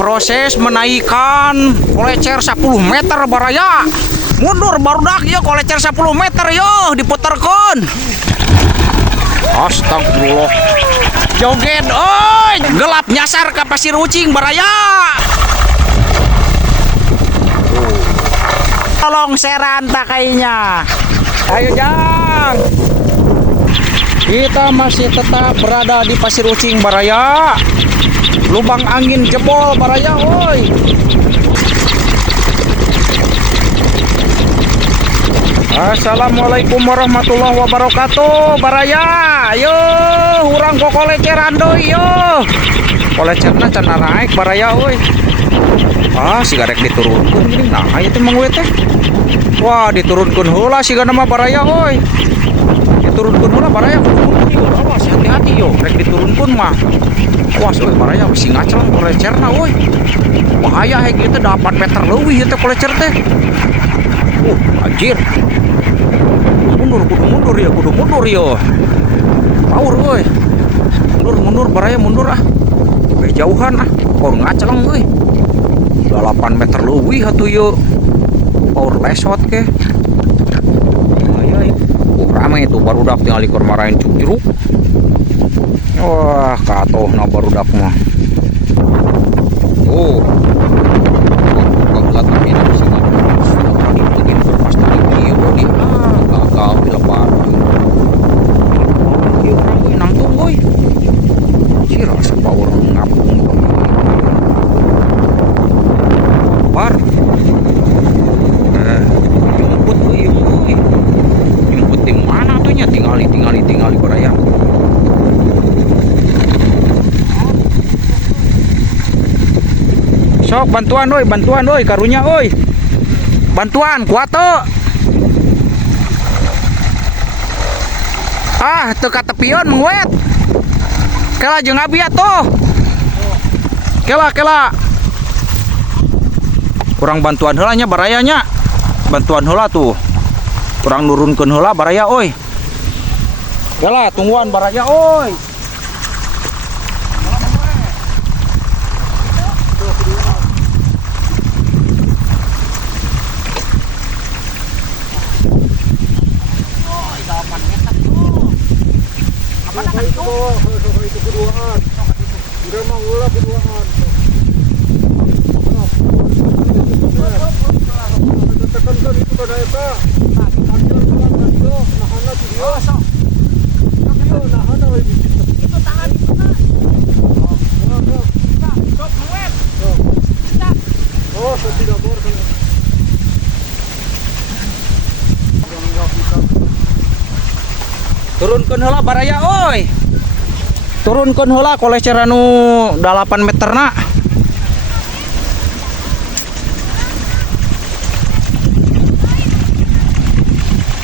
proses menaikkan kolecer 10 meter baraya. Mundur barudak ya kolecer 10 meter yo diputerkan. Astagfirullah. Joget oi, gelap nyasar ke pasir ucing baraya. Tolong seran tak kayaknya. Ayo Jang. Kita masih tetap berada di pasir ucing baraya. Lubang angin jebol baraya oi. Assalamualaikum warahmatullahi wabarakatuh baraya. Yo urang kok koleceran doi yo. Kolecerna cenah naik baraya oi. Si garek diturunkan gini nah itu mang teh. Wah diturunkan heula siga nama baraya oi. Diturunkan heula baraya awas hati-hati yo rek diturunkan mah. Wah euy baraya sing ngacel kolecerna oi. Bahaya he kitu 8 meter leuwih teh kolecer teh. Anjir. Kudu mundur ya. Power euy. Mundur baraya mundur ah. Jauhan ah. Kok ngaceleng euy. 8 meter leuwih atuh yeuh. Power lesot ke. Aya rame itu barudak tinggal ikor marahin cuk jeruk. Wah, katohna barudak mah. Kebelat tapi ini sih. Tadi itu pas tadi video nih. Gagal dilepas. Ieu urang euy nangtung euy. Si rasa power ngapung. Bar. Jemput euy. Jemput di mana tuh nya tinggali baraya. Sok bantuan euy karunya euy. Bantuan kuat tuh. Teu ka tepion mengwet. Kela jeung abi atuh. Kela. Kurang bantuan heula nya barayanya. Bantuan heula tuh. Kurang nurunkeun heula baraya euy. Kela tungguan baraya euy. Itu keduaan. Udah mau ulah keduaan. Tekan itu pada eta. Akhir bulan radio nahana video. Video nahana we di situ. Itu tangan itu kan. Stop mewet. Tidak bor kan. Turunkeun heula baraya oi. Turunkeun heula kolecer anu 8 meterna.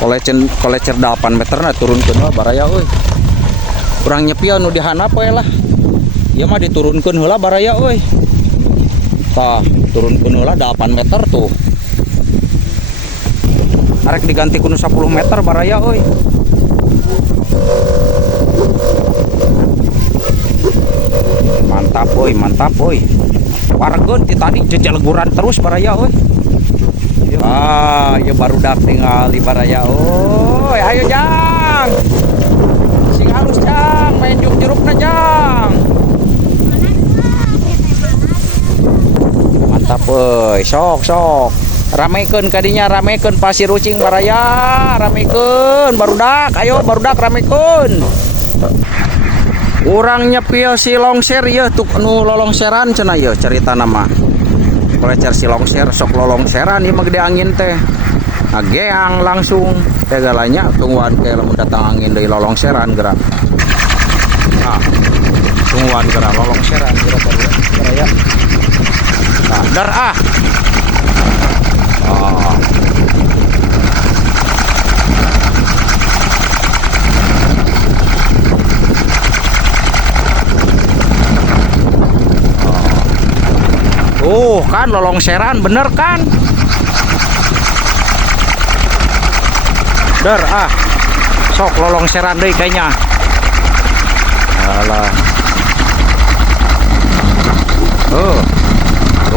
Kolecer 8 meterna turunkeun heula baraya oi. Urang nyepi anu dihandap we lah. Ieu mah diturunkeun heula baraya oi. Tah, turunkeun heula 8 meter tuh. Arek diganti kudu 10 meter baraya oi. Mantap oi. Wargeun ti tadi jejeleguran terus baraya oi. Ya barudak tinggal di baraya oi. Ayo Jang. Sing halus Jang, main juk jerukna Jang. Mantap oi, sok. Ramekeun kadinya, ramekeun pasir ucing baraya, ramekeun barudak, ayo barudak ramekeun. Urang nyepil si longser ya tuh nu lolongseran cenah ya cerita nama. Kolecer si longser sok lolongseran ieu mah gede angin teh. Geang langsung tegalanya tungguan ke lamun datang angin deui lolongseran gerak. Tungguan gerak lolongseran gerak baraya. Dar ah. Kan lolongseran bener kan? Der sok lolongseran deui kayaknya. Alah.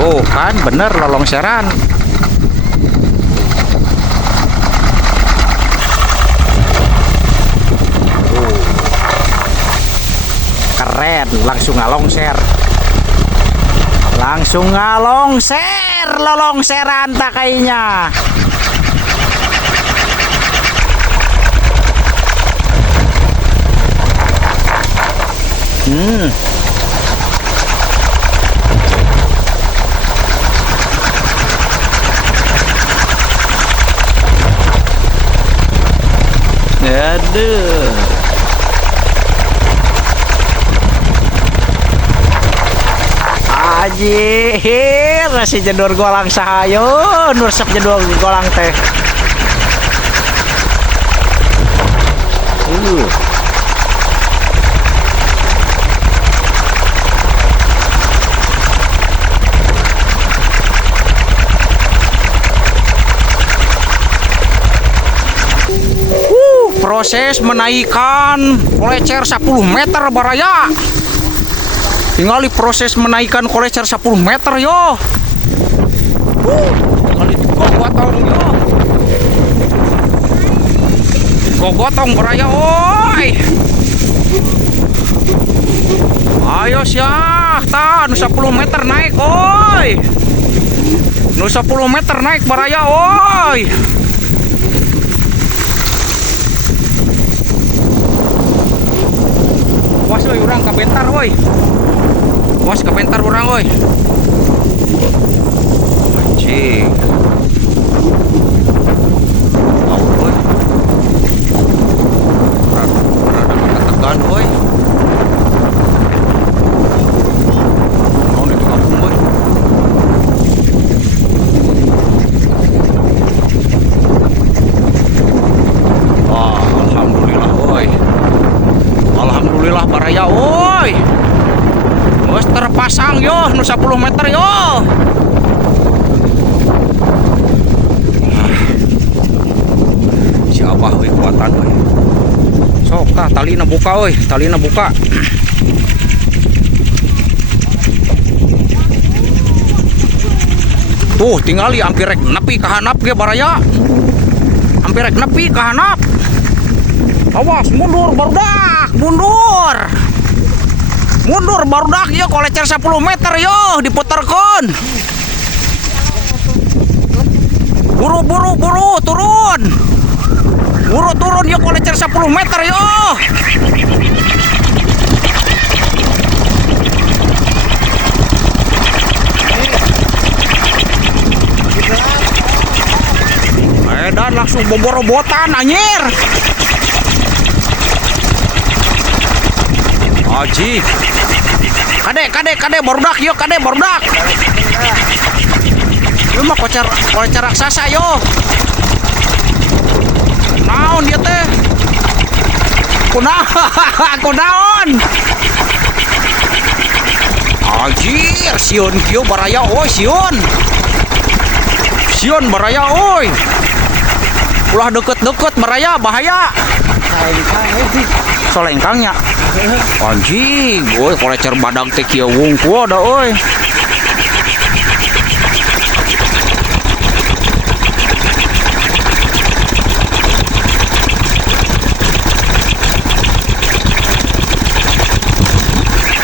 Tuh kan bener lolongseran. Keren, langsung ngalongser. Langsung ngalongser, lolongseran tak kayaknya. Aduh. Ajir, si jedor golang sahayo, nursep jedor golang teh. Proses menaikkan kolecer 10 meter baraya. Tinggal di proses menaikkan kolecer 10 meter yo. Tinggal digogotong yo. Digogotong baraya oi. Ayo syah, ta nu 10 meter naik oi. Nu 10 meter naik baraya oi. Was oi urang kabentar woi. Was kabentar urang woi. Anjing. Mau woi. Rada ketegan woi. Mau di kampung woi. Wah, alhamdulillah woi. Alhamdulillah baraya oi. Bos terpasang yo nu 10 meter yo. Si Abah we kuatan we. Sok tah talina buka we, talina buka. Tuh tingali hampir rek nepi ka handap ge baraya. Hampir rek nepi ka handap. Awas mundur barudak, mundur. Mundur barudak yo kolecer 10 meter yo diputerkeun. Buru turun. Buru turun yo kolecer 10 meter yo. Dan langsung bobor-robotan anjir. Aji. Kade barudak yo, kade barudak. Ieu mah kolecer raksasa yo. Naon dia teh? Kunaon? Anjir, sion kieu baraya oi sion. Sion baraya oi. Ulah deket-deket baraya bahaya. Solengkangnya. Anjing, boy kolecer badag teh kieu wungkul da euy.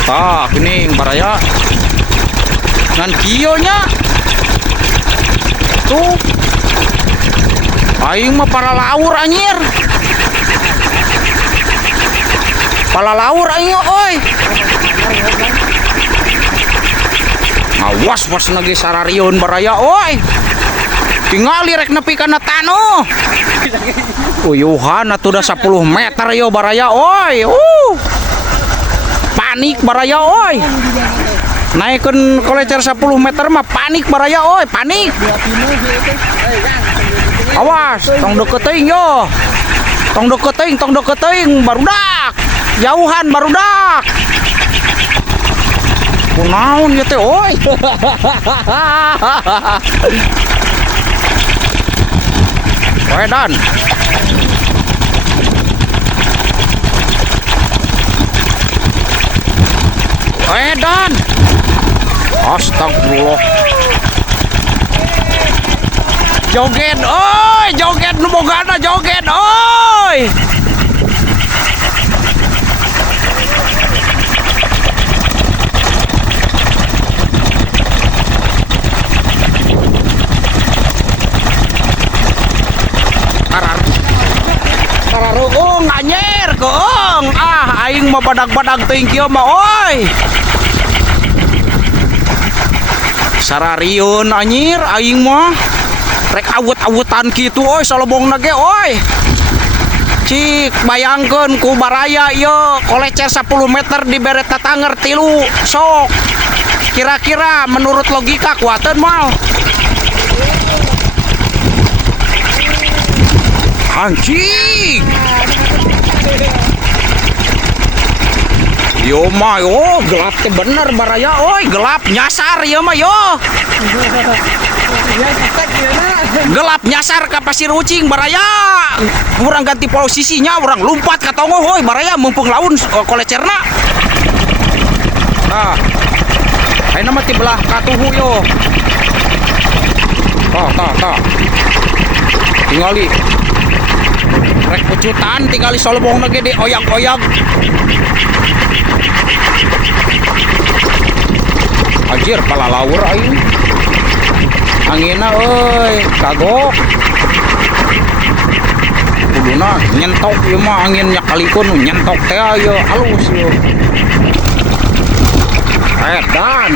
Tah, geuning baraya. Ngan kieu nya. Tuh. Aing mah para laur anjir. Pala laur aing oi. Awas pas nage sarariun baraya oi. Tinggal rek nepi kana tanu. Uyuhan atuh da 10 meter yo baraya oi. Panik baraya oi. Naikeun kolecer 10 meter mah panik baraya oi, panik. Awas, tong deket teuing yo. Tong deket teuing barudak. Jauhan barudak. Kunaon ieu teh oi. Wedan. Wedan. Astagfirullah. Joget, oi, joget nu bogana joget, oi. Tararuung anyer keung. Ah, aing mah badag-badag teuing kieu mah, oi. Sarariun anjir aing mah rek awet-awetan kitu oi salobongna ge oi. Cik bayangkeun ku baraya ieu kolecer 10 meter dibere tatanger 3 sok. Kira-kira menurut logika kuateun mal. Anjing. Yo mah yo gelap teh bener baraya oi gelap nyasar yo mah yo. Gelap nyasar ka pasir ucing baraya. Urang ganti posisinya urang lompat ka tongo hoi baraya mumpung laun kolecerna. Nah. Ayeuna mah ti belah katuhu yo. Tah. Tingali rek pucutan tingali solobongna ge dioyak-oyak. Anjir palalawur aing. Anginna euy, kagok. Kuduna nyentok ieu mah angin nyakalikeun nyentok teh aya halus ieu. Edan.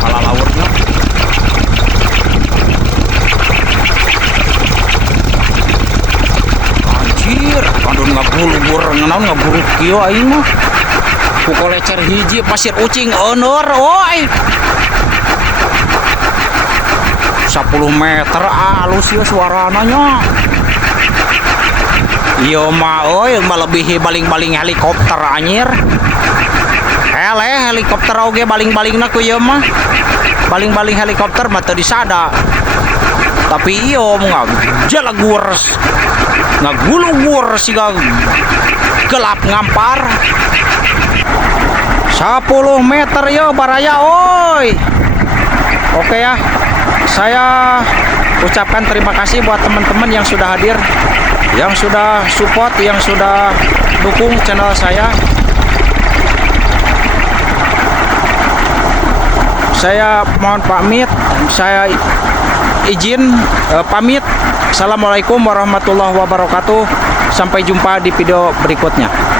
Palalawurna. Anjir, kadon ngabulur nganaon ngaburu kieu aing mah. Ku kolecer hiji pasir ucing onor oi 10 meter alus ya suarana nya. Iyo mah oi melebihi baling-baling helikopter anjir. Helikopter oge baling-balingna ku ieu mah. Baling-baling helikopter mah teu disada. Tapi iyo ngajalagur ngagulugur siga gelap ngampar. 10 meter yo baraya oi. Oke ya. Saya ucapkan terima kasih buat teman-teman yang sudah hadir, yang sudah support, yang sudah dukung channel saya. Saya mohon pamit, saya izin pamit. Assalamualaikum warahmatullahi wabarakatuh. Sampai jumpa di video berikutnya.